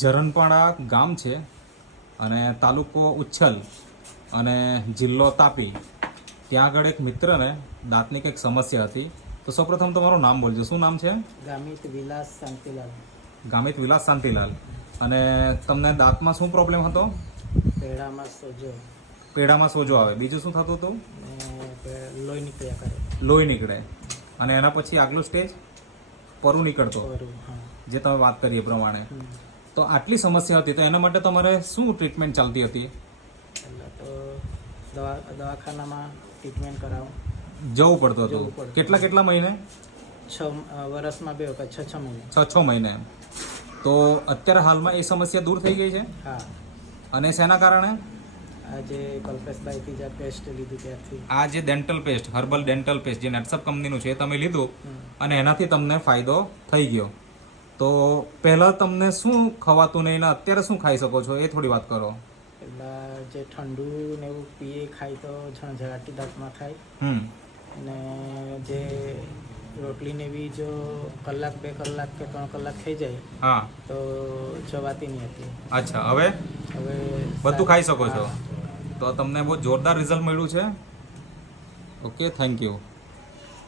જરણપાડા ગામ છે અને તાલુકો ઉચ્છલ અને જિલ્લો તાપી. ત્યાં આગળ એક મિત્રને દાંતની કંઈક સમસ્યા હતી. તો સૌપ્રથમ તમારું નામ બોલજો. શું નામ છે? ગામિત વિલાસ શાંતિલાલ. ગામિત વિલાસ શાંતિલાલ. અને તમને દાંતમાં શું પ્રોબ્લેમ હતો? પેડામાં સોજો. પેડામાં સોજો આવે. બીજું શું થતું હતું? લોહી નીકળ્યા કરે. લોહી નીકળે. અને એના પછી આગલો સ્ટેજ પરુ નીકળતો, જે તમે વાત કરી એ પ્રમાણે. તો આટલી સમસ્યા હતી, તો એના માટે તમારે શું ટ્રીટમેન્ટ ચાલતી હતી? પહેલાં તો દવાખાનામાં ટ્રીટમેન્ટ કરાવું જવું પડતું હતું. કેટલા મહિને? 6 વર્ષમાં 2 વખત 6 મહિને. 6 મહિને. તો અત્યારે હાલમાં એ સમસ્યા દૂર થઈ ગઈ છે? હા. અને શેના કારણે? આજે કલ્પેશભાઈથી જે પેસ્ટ લીધી ત્યારથી. આ જે dental paste, herbal dental paste જે નેટસપ કંપનીનું છે, એ તમે લીધું અને એનાથી તમને ફાયદો થઈ ગયો. તો પહેલાં તમને શું ખવાતું નહીં ને અત્યારે શું ખાઈ શકો છો, એ થોડી વાત કરો. પહેલાં જે ઠંડુ ને એવું પીએ ખાય તો ઝણઝણાટી દાંતમાં થાય. અને જે રોટલીને બી જો કલાક 2 કલાક કે 3 કલાક થઈ જાય, હા, તો ચવાતી નહીં હતી. અચ્છા. હવે બધું ખાઈ શકો છો. તો તમને બહુ જોરદાર રિઝલ્ટ મળ્યું છે. Okay, thank you.